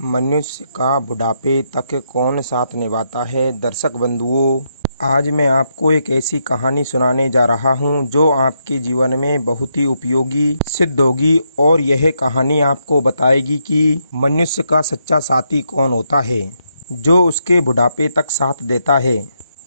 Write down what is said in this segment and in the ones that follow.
मनुष्य का बुढ़ापे तक कौन साथ निभाता है। दर्शक बंधुओं, आज मैं आपको एक ऐसी कहानी सुनाने जा रहा हूं जो आपके जीवन में बहुत ही उपयोगी सिद्ध होगी और यह कहानी आपको बताएगी कि मनुष्य का सच्चा साथी कौन होता है जो उसके बुढ़ापे तक साथ देता है।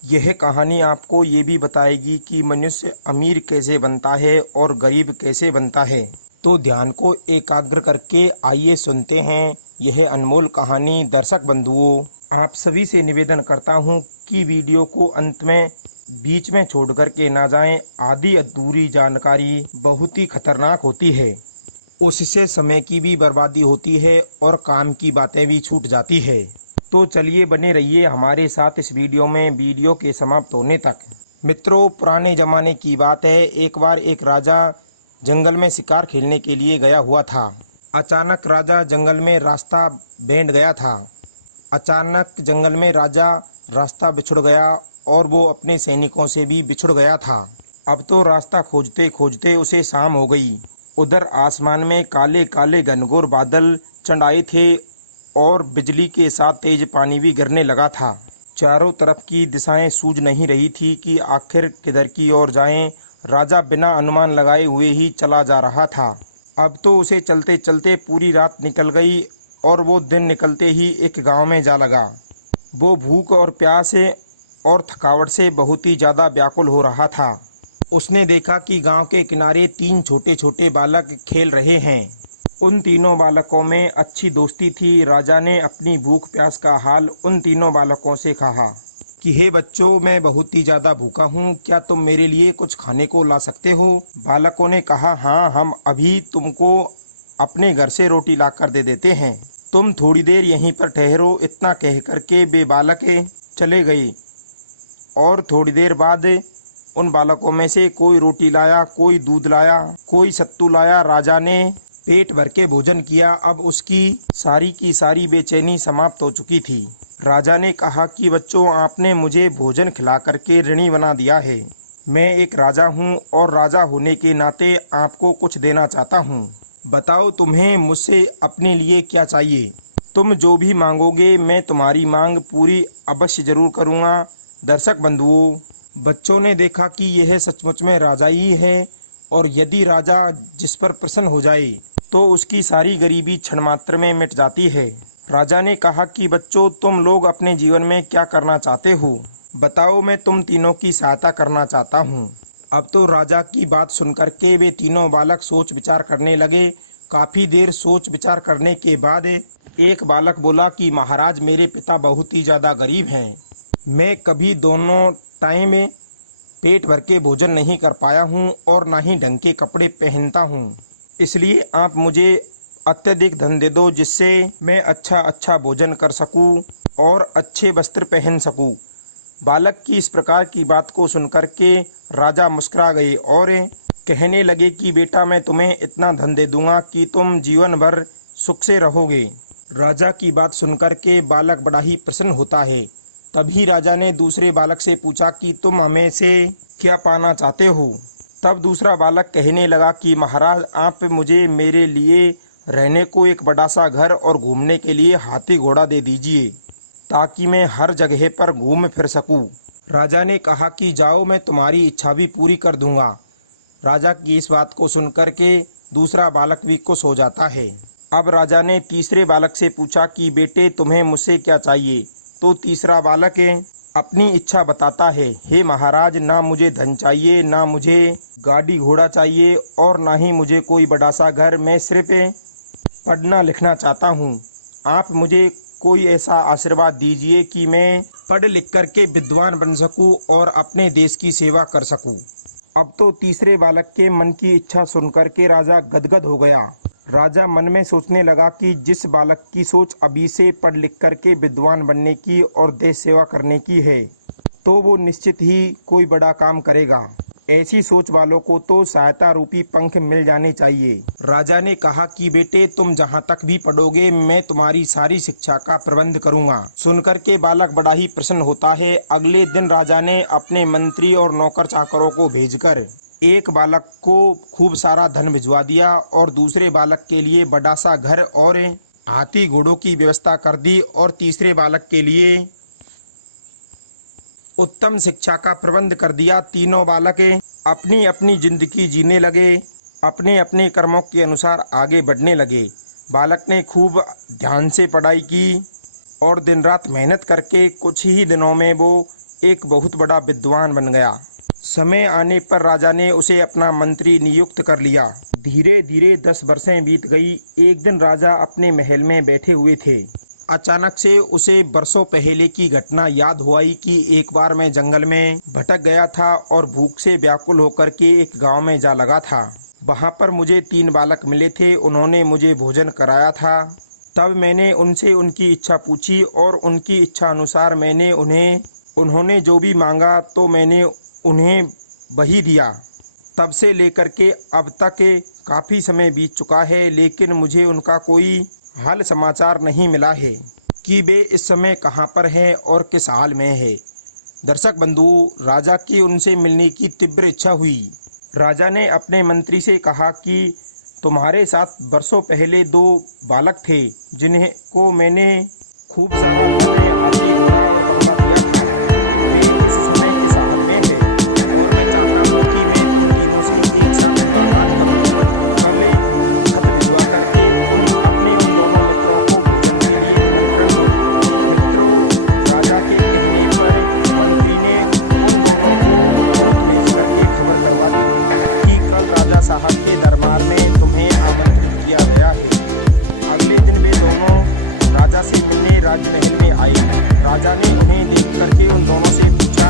यह कहानी आपको ये भी बताएगी कि मनुष्य अमीर कैसे बनता है और गरीब कैसे बनता है। तो ध्यान को एकाग्र करके आइए सुनते हैं यह अनमोल कहानी। दर्शक बंधुओं, आप सभी से निवेदन करता हूं कि वीडियो को अंत में बीच में छोड़ कर के ना जाएं। आधी अधूरी जानकारी बहुत ही खतरनाक होती है, उससे समय की भी बर्बादी होती है और काम की बातें भी छूट जाती है। तो चलिए बने रहिए हमारे साथ इस वीडियो में, वीडियो के समाप्त होने तक। मित्रों, पुराने जमाने की बात है। एक बार एक राजा जंगल में शिकार खेलने के लिए गया हुआ था। अचानक राजा जंगल में रास्ता बैंड गया था। अचानक जंगल में राजा रास्ता बिछुड़ गया और वो अपने सैनिकों से भी बिछुड़ गया था। अब तो रास्ता खोजते खोजते उसे शाम हो गई। उधर आसमान में काले काले घनघोर बादल चढ़ाए थे और बिजली के साथ तेज पानी भी गिरने लगा था। चारों तरफ की दिशाएं सूझ नहीं रही थी कि आखिर किधर की ओर जाएं। राजा बिना अनुमान लगाए हुए ही चला जा रहा था। अब तो उसे चलते चलते पूरी रात निकल गई और वो दिन निकलते ही एक गांव में जा लगा। वो भूख और प्यास से और थकावट से बहुत ही ज़्यादा व्याकुल हो रहा था। उसने देखा कि गांव के किनारे 3 छोटे छोटे बालक खेल रहे हैं। उन तीनों बालकों में अच्छी दोस्ती थी। राजा ने अपनी भूख प्यास का हाल उन तीनों बालकों से कहा कि हे बच्चों, मैं बहुत ही ज़्यादा भूखा हूँ, क्या तुम मेरे लिए कुछ खाने को ला सकते हो। बालकों ने कहा, हाँ, हम अभी तुमको अपने घर से रोटी ला कर दे देते हैं, तुम थोड़ी देर यहीं पर ठहरो। इतना कह करके वे बालक चले गए और थोड़ी देर बाद उन बालकों में से कोई रोटी लाया, कोई दूध लाया, कोई सत्तू लाया। राजा ने पेट भर के भोजन किया। अब उसकी सारी की सारी बेचैनी समाप्त हो चुकी थी। राजा ने कहा कि बच्चों, आपने मुझे भोजन खिला करके ऋणी बना दिया है। मैं एक राजा हूँ और राजा होने के नाते आपको कुछ देना चाहता हूँ। बताओ तुम्हें मुझसे अपने लिए क्या चाहिए। तुम जो भी मांगोगे मैं तुम्हारी मांग पूरी अवश्य जरूर करूँगा। दर्शक बंधुओं, बच्चों ने देखा कि यह सचमुच में राजा ही है और यदि राजा जिस पर प्रसन्न हो जाए तो उसकी सारी गरीबी क्षण मात्र में मिट जाती है। राजा ने कहा कि बच्चों, तुम लोग अपने जीवन में क्या करना चाहते हो, बताओ, मैं तुम तीनों की सहायता करना चाहता हूँ। अब तो राजा की बात सुनकर के वे तीनों बालक सोच विचार करने लगे। काफ़ी देर सोच विचार करने के बाद एक बालक बोला कि महाराज, मेरे पिता बहुत ही ज़्यादा गरीब हैं। मैं कभी दोनों टाइम पेट भर के भोजन नहीं कर पाया हूँ और ना ही ढंग के कपड़े पहनता हूँ, इसलिए आप मुझे अत्यधिक धन दे दो जिससे मैं अच्छा भोजन कर सकूं और अच्छे वस्त्र पहन सकूं। बालक की इस प्रकार की बात को सुनकर के राजा मुस्कुरा गए और कहने लगे कि बेटा, मैं तुम्हें इतना धन दे दूंगा कि तुम जीवन भर सुख से रहोगे। राजा की बात सुनकर के बालक बड़ा ही प्रसन्न होता है। तभी राजा ने दूसरे बालक से पूछा कि तुम हमें से क्या पाना चाहते हो। तब दूसरा बालक कहने लगा कि महाराज, आप मुझे मेरे लिए रहने को एक बड़ा सा घर और घूमने के लिए हाथी घोड़ा दे दीजिए ताकि मैं हर जगह पर घूम फिर सकूं। राजा ने कहा कि जाओ, मैं तुम्हारी इच्छा भी पूरी कर दूंगा। राजा की इस बात को सुनकर के दूसरा बालक भी खुश हो जाता है। अब राजा ने तीसरे बालक से पूछा कि बेटे, तुम्हें मुझसे क्या चाहिए। तो तीसरा बालक अपनी इच्छा बताता है, हे महाराज, ना मुझे धन चाहिए, ना मुझे गाड़ी घोड़ा चाहिए और ना ही मुझे कोई बड़ा सा घर। मैं सिर्फ पढ़ना लिखना चाहता हूँ। आप मुझे कोई ऐसा आशीर्वाद दीजिए कि मैं पढ़ लिख कर के विद्वान बन सकूँ और अपने देश की सेवा कर सकूँ। अब तो तीसरे बालक के मन की इच्छा सुनकर के राजा गदगद हो गया। राजा मन में सोचने लगा कि जिस बालक की सोच अभी से पढ़ लिख कर के विद्वान बनने की और देश सेवा करने की है तो वो निश्चित ही कोई बड़ा काम करेगा। ऐसी सोच वालों को तो सहायता रूपी पंख मिल जाने चाहिए। राजा ने कहा कि बेटे, तुम जहाँ तक भी पढ़ोगे मैं तुम्हारी सारी शिक्षा का प्रबंध करूँगा। सुनकर के बालक बड़ा ही प्रसन्न होता है। अगले दिन राजा ने अपने मंत्री और नौकर चाकरों को भेजकर एक बालक को खूब सारा धन भिजवा दिया और दूसरे बालक के लिए बड़ा सा घर और हाथी घोड़ों की व्यवस्था कर दी और तीसरे बालक के लिए उत्तम शिक्षा का प्रबंध कर दिया। तीनों बालक अपनी अपनी जिंदगी जीने लगे, अपने अपने कर्मों के अनुसार आगे बढ़ने लगे। बालक ने खूब ध्यान से पढ़ाई की और दिन रात मेहनत करके कुछ ही दिनों में वो एक बहुत बड़ा विद्वान बन गया। समय आने पर राजा ने उसे अपना मंत्री नियुक्त कर लिया। धीरे धीरे 10 वर्षें बीत गई। एक दिन राजा अपने महल में बैठे हुए थे। अचानक से उसे वर्षों पहले की घटना याद हुई कि एक बार मैं जंगल में भटक गया था और भूख से व्याकुल होकर के एक गांव में जा लगा था। वहां पर मुझे 3 बालक मिले थे, उन्होंने मुझे भोजन कराया था। तब मैंने उनसे उनकी इच्छा पूछी और उनकी इच्छा अनुसार मैंने उन्होंने जो भी मांगा तो मैंने उन्हें वही दिया। तब से लेकर के अब तक काफ़ी समय बीत चुका है, लेकिन मुझे उनका कोई हाल समाचार नहीं मिला है कि वे इस समय कहाँ पर हैं और किस हाल में है। दर्शक बंधु, राजा की उनसे मिलने की तीव्र इच्छा हुई। राजा ने अपने मंत्री से कहा कि तुम्हारे साथ वर्षों पहले 2 बालक थे जिन्हें को मैंने खूब सारा समय हाथी घोड़ा और बंगला दिया था। वे उस समय किस हाल में है और मैं चाहता हूँ कि मैं उन तीनों से एक साथ मुलाकात करूँ। कल खत भिजवा करके अपने उन दोनों मित्रों को भोजन के लिए निमंत्रण दो। मित्रों, राजा के कहने पर मंत्री ने उन दोनों को भेज करके खबर करवा दी कि कल राजा साहब के दरबार में तुम्हें आमंत्रित किया गया है। अगले दिन वे दोनों राजा से मिलने राजमहल में आए। राजा ने उन्हें देख करके उन दोनों से पूछा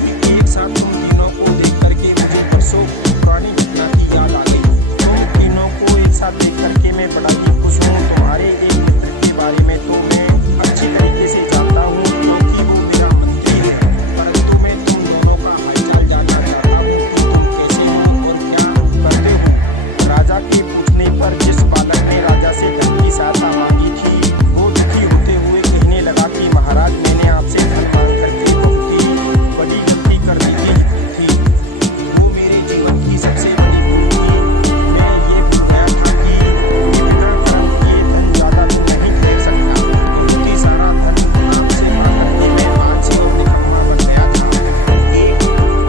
कि एक साथ तुम तीनों को देख करके मुझे वर्षों पुरानी घटना की याद आ गई। तुम तीनों को एक साथ देख करके मैं बड़ा ही खुश हूँ। तुम्हारे एक मित्र के बारे में तो मैं अच्छी तरीके से जानता हूँ क्योंकि वो मेरा मंत्री है, परंतु मैं तुम दोनों का हालचाल जानना चाहता हूँ कि तुम कैसे हो और क्या करते हो। राजा के पूछने पर जिस बालक ने राजा से धन की सहायता मांगी थी, वो दुखी होते हुए कहने लगा कि महाराज, मैंने आपसे धन मांग करके बहुत ही बड़ी गलती कर दी थी। वो मेरे जीवन की सबसे बड़ी भूल थी। मैं ये भूल गया था कि बिना कर्म किए धन ज़्यादा दिन नहीं फेंक सकता। इतनी सारा धन आपसे मांग करके मैं आज से निकम्मा बन गया था। एक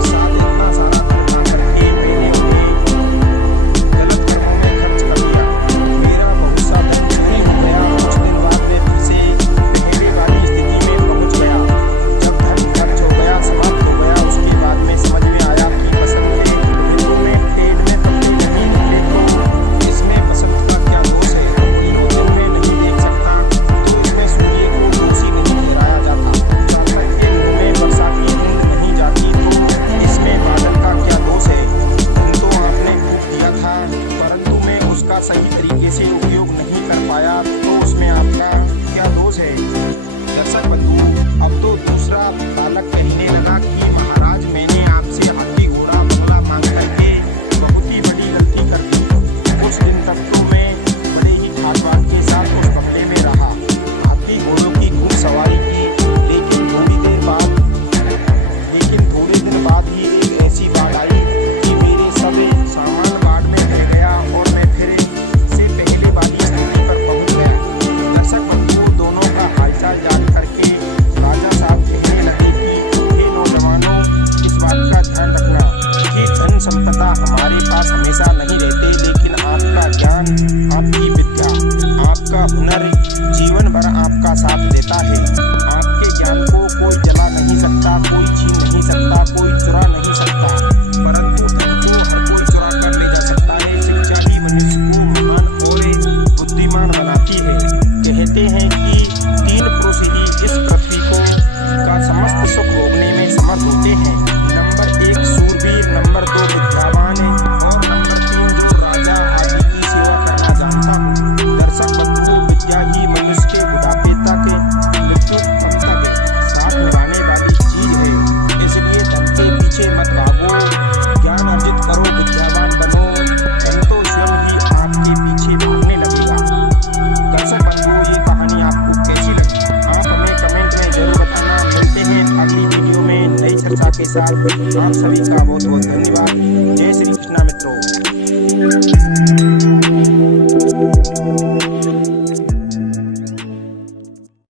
साथ इतना सारा धन मांग करके मैंने उन्हें गलत कर्मों में खर्च कर दिया। मेरा बहुत सा धन चोरी हो गया। कुछ दिन बाद मैं फिर से पहले वाली स्थिति में पहुंच गया। जब धन खर्च हो गया, समाप्त हो गया, उसके बाद में समझ में आया कि बसंत के ऋतु में पेड़ में पत्ते नहीं निकले तो इसमें बसंत का क्या दोष है। तीनों दिन में नहीं देख सकता तो इसमें सूर्य को दोषी नहीं ठहराया जाता। चातक के मुंह में वर्षा की बूंद नहीं जाती तो इसमें बादल का क्या दोष है। धन तो आपने खूब दिया था, परंतु मैं उसका सही तरीके से उपयोग नहीं कर पाया तो उसमें आपका क्या दोष है। दर्शक बंधु, अब तो दूसरा बालक कहने लगा कि महाराज, मैंने आपसे हाथी घोड़ा बंगला मांग करके बहुत ही बड़ी गलती कर दी। कुछ दिन तक तो मैं बड़े ही ठाट बाट के साथ उस बंगले में रहा, हाथी घोड़ों की खूब सवारी की, लेकिन थोड़े दिन बाद ही एक ऐसी बाढ़ आई कि मेरे सब सामान बाढ़ में बह गया और मैं फिर से पहले वाली स्थिति पर पहुंच गया। दर्शक बंधु, दोनों का हालचाल जान करके राजा साहब कहने लगे कि हे नौजवानों, इस बात का ध्यान रखना कि धन संपदा हमारे पास हमेशा नहीं रहते, लेकिन आपका ज्ञान, आपकी विद्या, आपका हुनर जीवन भर आपका साथ देता है। आपके ज्ञान को कोई जला नहीं सकता, कोई छीन नहीं सकता, कोई चुरा नहीं सकता, परंतु धन को हर कोई चुरा कर ले जा सकता है। शिक्षा ही मनुष्य को महान और बुद्धिमान बनाती है। कहते हैं कि 3 पुरुष ही इस पृथ्वी का समस्त सुख भोगने में समर्थ होते हैं। नंबर 1 सूरवीर, नंबर 2 विद्यावान और नंबर 3 जो राजा आदि की सेवा करना जानता हो। दर्शक बंधु, विद्या ही मनुष्य के बुढ़ापे तक, मृत्यु तक साथ निभाने वाली चीज है। इसलिए धन के पीछे मत भागो, ज्ञान अर्जित करो, विद्यावान बनो, धन तो स्वयं ही आपके पीछे भागने लगेगा। दर्शक बंधु, ये कहानी आपको कैसी लगी आप हमें कमेंट में जरूर बताना। मिलते हैं अगली वीडियो में नई चर्चा के साथ। आप सभी का बहुत बहुत धन्यवाद। जय श्री कृष्णा मित्रों।